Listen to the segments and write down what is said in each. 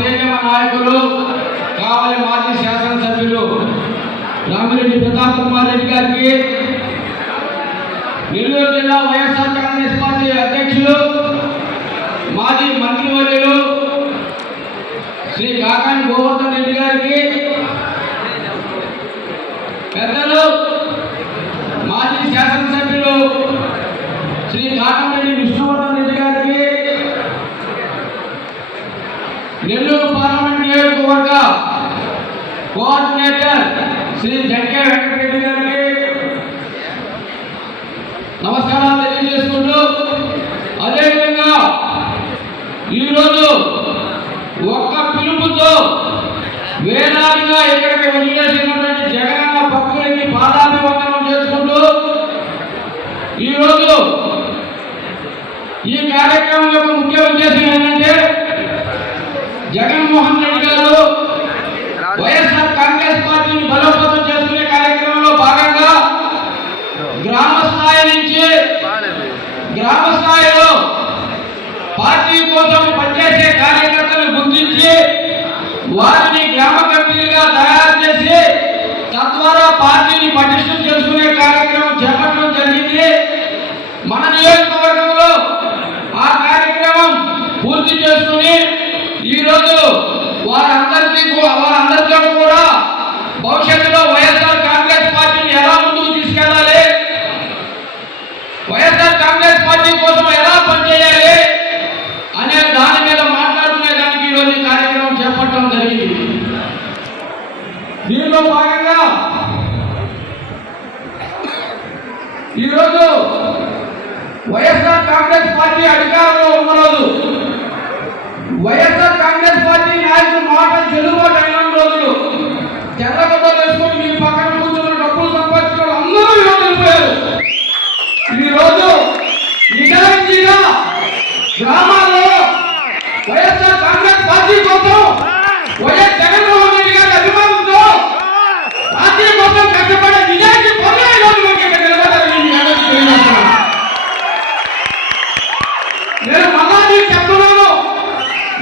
ప్రియతమ నాయకులు కావలి మాజీ శాసనసభ్యులు రామిరెడ్డి ప్రతాప్ కుమార్ రెడ్డి గారికి, నెల్లూరు జిల్లా వైఎస్ఆర్ కాంగ్రెస్ పార్టీ అధ్యక్షులు మాజీ మంత్రివర్యులు శ్రీ కాకాని గోవర్ధన్ రెడ్డి గారికి, పెద్దలు మాజీ శాసనసభ్యులు శ్రీ కాటంరెడ్డి విష్ణువర్ధన్ రెడ్డి గారికి, నెల్లూరు పార్లమెంట్ నియోజకవర్గ కోఆర్డినేటర్ శ్రీ జంకే వెంకటరెడ్డి గారికి నమస్కారాలు తెలియజేసుకుంటూ, అదేవిధంగా ఈరోజు ఒక్క పిలుపుతో వేలాదిగా ఇక్కడికి వదిలేసినటువంటి జగనన్న భక్తులకి పాదాభివందనం చేసుకుంటూ, ఈరోజు ఈ కార్యక్రమం యొక్క ముఖ్య ఉద్దేశం ఏంటంటే, జగన్మోహన్ రెడ్డి గారు వైఎస్ఆర్ కాంగ్రెస్ పార్టీని బలోపేతం చేసుకునే కార్యక్రమంలో భాగంగా గ్రామ స్థాయి నుంచి గ్రామ స్థాయిలో పార్టీ కోసం పనిచేసే కార్యకర్తలను గుర్తించి వారిని గ్రామ కమిటీలుగా తయారు చేసి తద్వారా పార్టీని పటిష్టం చేసుకునే కార్యక్రమం చేపట్టడం జరిగింది. మన నియోజకవర్గంలో ఆ కార్యక్రమం పూర్తి చేసుకుని ఈరోజు వారందరితో కూడా భవిష్యత్తులో వైఎస్ఆర్ కాంగ్రెస్ పార్టీని ఎలా ముందుకు తీసుకెళ్లాలి, వైఎస్ఆర్ కాంగ్రెస్ పార్టీ కోసం ఎలా పనిచేయాలి అనే దాని మీద మాట్లాడుకునే దానికి ఈరోజు ఈ కార్యక్రమం చేపట్టడం జరిగింది. దీనిలో భాగంగా ఈరోజు వైఎస్ఆర్ కాంగ్రెస్ పార్టీ అధికారంలో ఉన్న రోజు, వైఎస్ఆర్ కాంగ్రెస్ పార్టీ నాయకులు మాట చెల్లుబాటు అయిన రోజులు తెల్లగొడ్డలు వేసుకొని మీ పక్కన కూర్చున్న డబ్బులు సంపాదించుకోవడం అందరూ ఈరోజు వెళ్ళిపోయారు. ఈరోజు నిజాయితీగా గ్రామాల్లో వైఎస్ఆర్ కాంగ్రెస్ పార్టీ కోసం, వైఎస్ జగన్మోహన్ రెడ్డి గారి అభిమానంతో పార్టీ కోసం కష్టపడే నిజాయితీ పనులు ఈరోజు నేను మళ్ళా మీకు చెప్తున్నాను.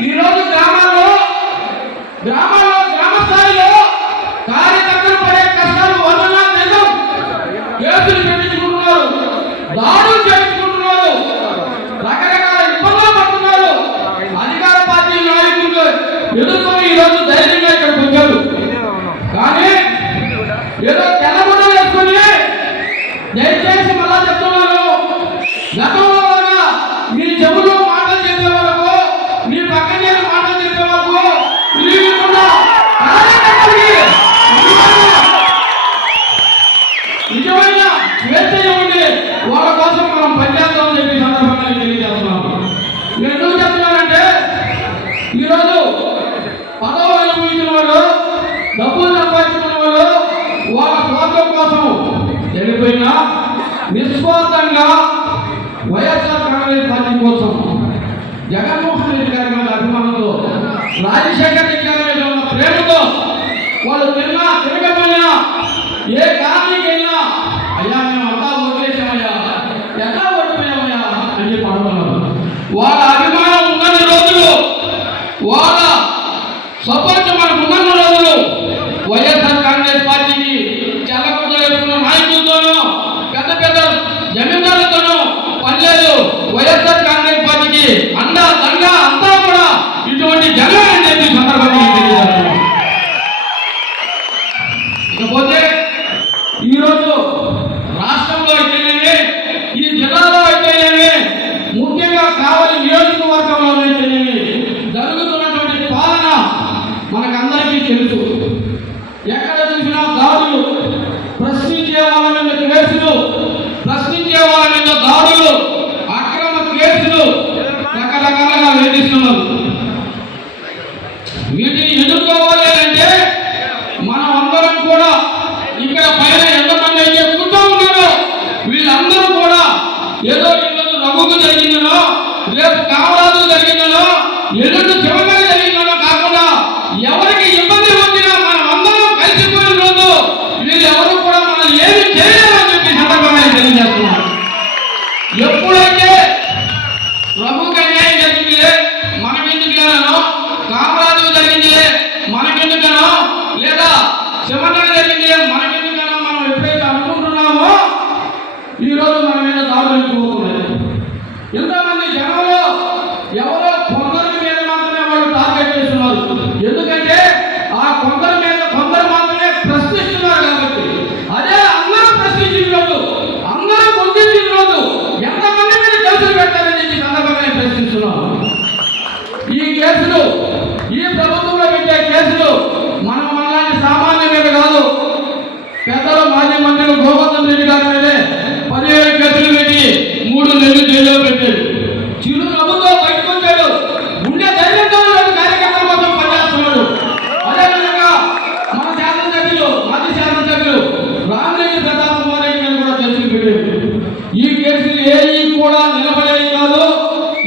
ఈరోజు గ్రామ స్థాయిలో కార్యకర్తలు పడే కష్టాలు వర్ణనా లేదు. కేసులు పెట్టించుకుంటున్నారు, దాడులు చేయించుకుంటున్నారు, రకరకాల ఇబ్బందులు పడుతున్నారు. అధికార పార్టీ నాయకులు ఎదుర్కొని ఈరోజు ధైర్యంగా ఇక్కడికి వచ్చారు. కానీ ఏదో తెల్లబొట్టలు వేసుకొని, దయచేసి మళ్ళా చెప్తున్నాను, గతంలో మీ చెవులో మాటలు చెప్పే వాళ్ళకు, మీ పక్కనే మాటలు చెప్పే వాళ్ళకు నిజమైన స్వేచ్ఛ ఉంది. వాళ్ళ కోసం మనం పనిచేస్తామని చెప్పి సందర్భంగా తెలియజేస్తున్నాము. నేను ఎందుకు చెప్తున్నానంటే, ఈరోజు పదవులు అనుభవించిన వాళ్ళు, డబ్బులు సంపాదించిన వాళ్ళు వాళ్ళ స్వార్థం కోసం వెళ్ళిపోయినా నిస్వార్థంగా వైఎస్ఆర్ కాంగ్రెస్ పార్టీ కోసం, జగన్మోహన్ రెడ్డి గారి మీద అభిమానంతో, రాజశేఖర రెడ్డి గారి మీద ఉన్న ప్రేమతో వాళ్ళు తిరగకపోయినా, ఏ కారణానికి వెళ్ళినా, అయ్యా మేము అంతా ఓట్లేసామయ్యా, ఎట్లా ఓడిపోయామయ్యా అని చెప్పి అడుగుతున్నారు. వాళ్ళ అభిమానం ఉన్నన్ని రోజులు, వాళ్ళ సపోర్ట్ మనకు ఉన్నన్ని రోజులు వైఎస్ఆర్ కాంగ్రెస్ పార్టీకి చెల్లకుండా వేసుకున్న నాయకులతోనూ, పెద్ద పెద్ద జమీందారులతోనూ పనిలేదు. వైఎస్ఆర్ కాంగ్రెస్ పార్టీకి అండా దండ అంతా కూడా ఇటువంటి జనం అని చెప్పి సందర్భంగా తెలియజేస్తున్నాం. ఇకపోతే ఈరోజు రాష్ట్రంలో అయితేనేమి, ఈ జిల్లాలో అయితేనేమి, ముఖ్యంగా కావలి నియోజకవర్గంలో అయితేనేమి జరుగుతున్నటువంటి పాలన మనకందరికీ తెలుసు. ఎక్కడ చూసినా దాడులు, ప్రశ్నించే వాళ్ళ మీద కేసులు, ప్రశ్నించే వాళ్ళ మీద దాడులు, అక్రమ కేసులు రకరకాలుగా వేధిస్తున్నారు. వీటిని ఎదుర్కోవాలి అంటే మనం అందరం కూడా, ఇక్కడ పైన ఎంతమంది అయితే కూర్చో ఉన్నారో వీళ్ళందరూ కూడా ఏదో ఈరోజు రఘుకు జరిగిందనో, రేపు కావరాజు జరిగిందనో, ఎదురు శివగారి జరిగిందనో కాకుండా ఎవరికి ఇబ్బంది వచ్చినా మనం అందరం కలిసిపోయిన రోజు వీళ్ళెవరు కూడా మనం ఏమి చేయాలని చెప్పి సందర్భంగా తెలియజేస్తున్నారు. ఎప్పుడైతే రఘుకు అన్యాయం జరిగింది మనకెందుకు కామరాజు జగన్మోహన్ రెడ్డి గారి మీదే 17 కేసులు పెట్టి 3 నెలలు జైల్లో పెట్టాడు. చిరు నవ్వుతో బయటకు వచ్చాడు. ఉండే ధైర్యంతో కార్యకర్తల కోసం పనిచేస్తున్నాడు. అదేవిధంగా మన శాసనసభ్యులు మాజీ శాసనసభ్యులు రామిరెడ్డి ప్రతాప్ కుమార్ రెడ్డి మీద కూడా కేసులు పెట్టాడు. ఈ కేసులు ఏవి కూడా నిలబడేవి కాదు.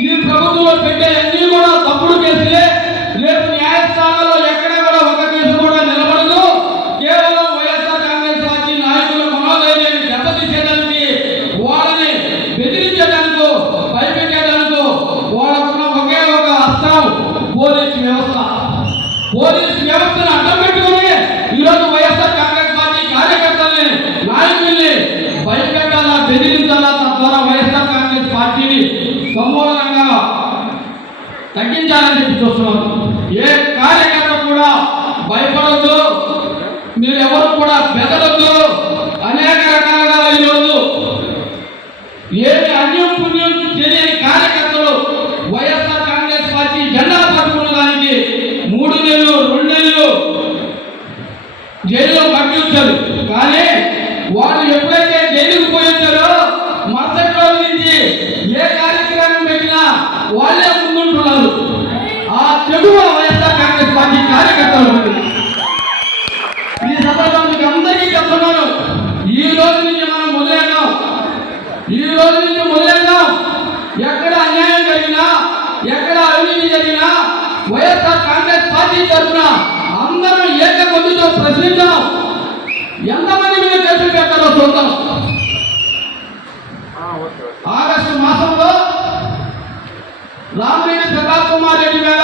ఈ ప్రభుత్వంలో పెట్టే అన్ని కూడా తప్పుడు కేసులే. రేపు న్యాయస్థానాల్లో ఎక్కడ కూడా ఒక కేసు కూడా నిలబడదు. కేవలం వైఎస్ఆర్ కాంగ్రెస్ పార్టీ నాయకుల మనోధైర్యాన్ని దెబ్బతీసేదానికి, వాళ్ళని బెదిరించేదానికో భయపెట్టేదానికో వాళ్ళకున్న ఒకే ఒక అస్త్రం పోలీసు వ్యవస్థ. పోలీసు వ్యవస్థను అడ్డం పెట్టుకుని ఈరోజు వైఎస్ఆర్ కాంగ్రెస్ పార్టీ కార్యకర్తల్ని నాయకుల్ని భయపెట్టాలా, బెదిరించాలా, తద్వారా వైఎస్ఆర్ కాంగ్రెస్ పార్టీని సమూలంగా తగ్గించాలని చెప్పి చూస్తున్నాం. ఏ కార్యకర్త కూడా భయపడద్దు, మీరెవరు కూడా బెదరద్దు. అనేక రకాలుగా ఈరోజు ఏమి అన్యం పుణ్యం తెలియని కార్యకర్తలు వైఎస్ఆర్ కాంగ్రెస్ పార్టీ జెండా పట్టుకున్న దానికి 3 నెలలు 2 నెలలు జైల్లో పంపించారు. కానీ వాళ్ళు ఎప్పుడైతే జైలుకు పోయించారో మరుసటి రోజు నుంచి ఏ కార్యక్రమం పెట్టినా వాళ్ళే ముందుంటున్నారు. ఆ తెలుగు వైఎస్ఆర్ కాంగ్రెస్ పార్టీ కార్యకర్తలు. ఈ సందర్భంగా మీకు అందరికీ చెప్తున్నాను, ఈ రోజు నుంచి మనం మొదలైనాం. ఈ రోజు నుంచి మొదలైనాం. ఎక్కడ అన్యాయం జరిగినా, ఎక్కడ అవినీతి జరిగినా వైఎస్ఆర్ కాంగ్రెస్ పార్టీ తరఫున అందరం ఏకగొంతుతో ప్రశ్నించాం. ఎంతమంది మీద కేసులు పెట్టారో చూద్దాం. ఆగస్టు మాసంలో రామిరెడ్డి ప్రతాప్ కుమార్ రెడ్డి మీద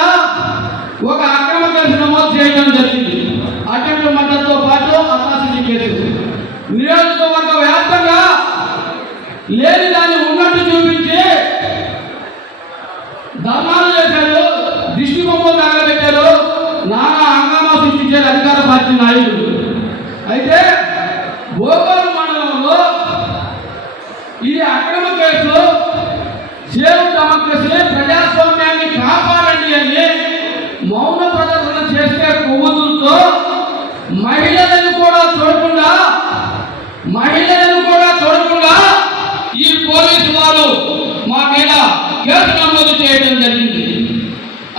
ఒక అక్రమ కేసు నమోదు చేయడం జరిగింది. అటెంప్ట్ మర్డర్తో పాటు అట్రాసిటీ కేసు. నియోజకవర్గ వ్యాప్తంగా లేని దాన్ని ఉన్నట్టు చూపించి ధర్నాలు చేశారు, దిష్టి బొమ్మలు తగలబెట్టారు, నానా హంగామా సృష్టించారు అధికార పార్టీ నాయకులు. అయితే భోపాల్ మండలంలో ఈ అక్రమ కేసు సేవ్ డెమోక్రసీ, ప్రజాస్వామ్యాన్ని కాపాడండి అని మౌన ప్రదర్శన చేసే కొవ్వొత్తులతో మహిళలను కూడా చూడకుండా ఈ పోలీసు వారు మా మీద కేసు నమోదు చేయడం జరిగింది.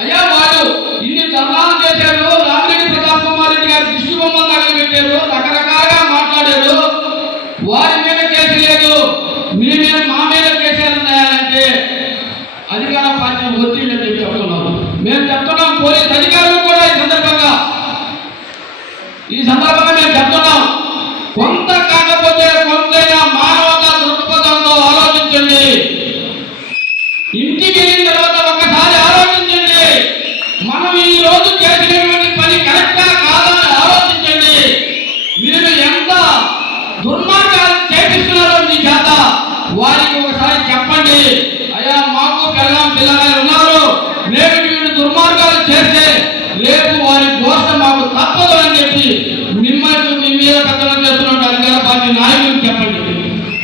అయ్యా, వాళ్ళు ఇన్ని ధర్నాలు చేశారు, రామిరెడ్డి ప్రతాప్ కుమార్ రెడ్డి గారు దృష్టి బొమ్మలు తగలబెట్టారు, రకరకాలుగా మాట్లాడారు. వారి మీద కేసు లేదు, మీ మీద మా మీద కేసులు ఉన్నాయంటే అధికార పార్టీ ఒత్తిడి అని చెప్తున్నాం. మేము చెప్తున్నాం, పోలీస్ అధికారులు కూడా ఈ సందర్భంగా మేము చెప్తున్నాం, కొంత కాకపోతే కొంతైనా మానవతా దృక్పథంతో ఆలోచించండి. ఇంటికి వెళ్ళిన తర్వాత ఒకసారి ఆలోచించండి. మనం ఈ రోజు చేసినటువంటి పని కరెక్టా కాదని ఆలోచించండి. మీరు ఎంత దుర్మార్గాలు చేపిస్తున్నారో మీ చేత వారికి ఒకసారి చెప్పండి. అయ్యా, మాకు పిల్లలు ఉన్నారు, మేము వీళ్ళు దుర్మార్గాలు చేస్తే రేపు వారి దోష మాకు తప్పదు అని చెప్పి మిమ్మల్ని మీ మీద పెద్దలు చేస్తున్న అధికార పార్టీ నాయకులు చెప్పండి.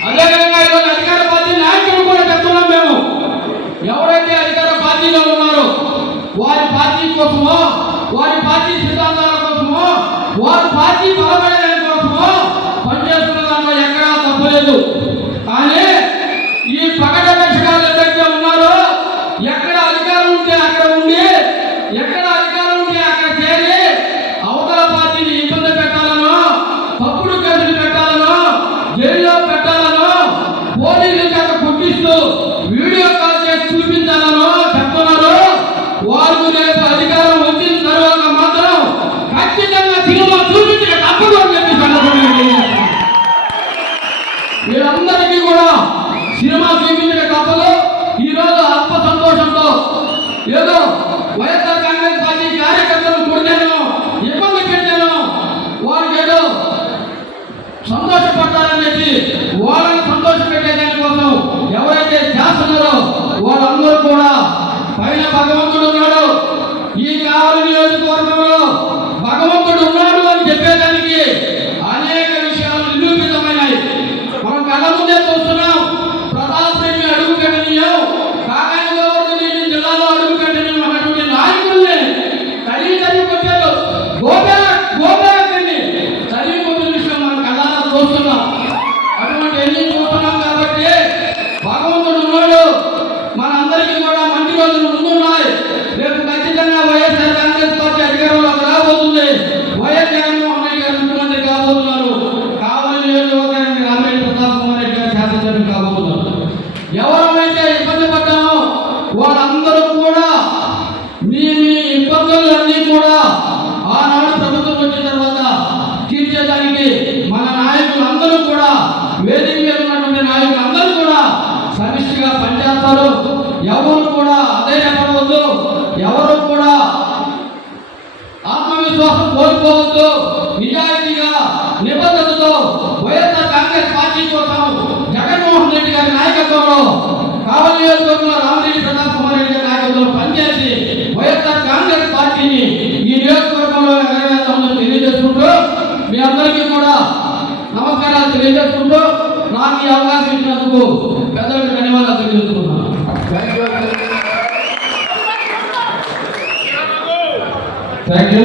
అదేవిధంగా ఈరోజు అధికార పార్టీ నాయకులు కూడా చెప్తున్నాం. మేము ఎవరైతే అధికార పార్టీలో ఉన్నారో వారి పార్టీ కోసమో, వారి పార్టీ సిద్ధాంతాల కోసమో, వారి పార్టీ బలపడేదాని కోసమో పనిచేస్తున్న దాంట్లో ఎక్కడా తప్పలేదు. కానీ ఈ పగడ దర్శకాలు ఎవరైతే ఉన్నారో ఎక్కడ అధికారం ఉంటే అక్కడ ఉండి, ఎక్కడ అధికారం ఉంటే అక్కడ చేరి అవతల పార్టీని ఇబ్బంది పెట్టాలనో, తప్పుడు కేసులు పెట్టాలనో, జైల్లో పెట్టాలనో, పోలీసుల చేత పుట్టిస్తూ వీడియో కాల్ చేసి చూపించాలనో చెప్తున్నారు. వారు రేపు అధికారం వచ్చిన తర్వాత మాత్రం ఖచ్చితంగా సినిమా చూపించక తప్పదు అని చెప్పి వీళ్ళందరికీ కూడా సినిమా చూపించక తప్పదు. ఈరోజు ఆత్మ సంతోషంతో ఏదో వైఎస్ఆర్ కాంగ్రెస్ పార్టీ కార్యకర్తలు కొడితేనో, ఇబ్బంది పెట్టానో వారికి ఏదో సంతోషపడతారని చెప్పి వాళ్ళని సంతోష పెట్టేదాని కోసం ఎవరైతే చేస్తున్నారో వాళ్ళందరూ కూడా పైన భగవంతుడు ఉన్నాడు, ఈ కావలి నియోజకవర్గంలో భగవంతుడు ఉన్నాడు అని చెప్పేదానికి అనేక విషయాలు నిరూపితమైనాయి. మనం కళ్ళ ముందే చూస్తున్నాం. ప్రతాప్ రెడ్డి అడుగు పెట్టనీయం, కాకాని గోవర్ధన్ రెడ్డి జిల్లాలో అడుగు పెట్టనీయం అన్నటువంటి నాయకుల్ని తల్లి కొట్టారు. గోపే తల్లి కొట్టిన విషయం మనం కళ్ళారా చూస్తున్నాం. మీ ఇబ్బందులన్నీ కూడా ఆనాడు ప్రభుత్వం వచ్చిన తర్వాత తీర్చేదానికి మన నాయకులందరూ కూడా, వేదిక మీద ఉన్నటువంటి నాయకులందరూ కూడా సమిష్టిగా పనిచేస్తారు. ఎవరు కూడా అధైర్యపడవద్దు, ఎవరు కూడా ఆత్మవిశ్వాసం కోల్పోవద్దు. నిజాయితీగా నిబద్ధతతో వైఎస్ఆర్ కాంగ్రెస్ పార్టీ కోసం జగన్మోహన్ రెడ్డి గారి నాయకత్వంలో, కావలి నియోజకవర్గంలో రామిరెడ్డి ప్రతాప్ కుమార్ రెడ్డి గారి నాయకత్వంలో పనిచేసి వైఎస్ఆర్ కాంగ్రెస్ పార్టీని ఈ నియోజకవర్గంలో ఎగరవేద్దామని తెలియజేసుకుంటూ, మీ అందరికీ కూడా నమస్కారాలు తెలియజేసుకుంటూ, నాకు ఈ అవకాశం ఇచ్చినందుకు పెద్దలకు ధన్యవాదాలు తెలియజేసుకుంటున్నాను. Thank you.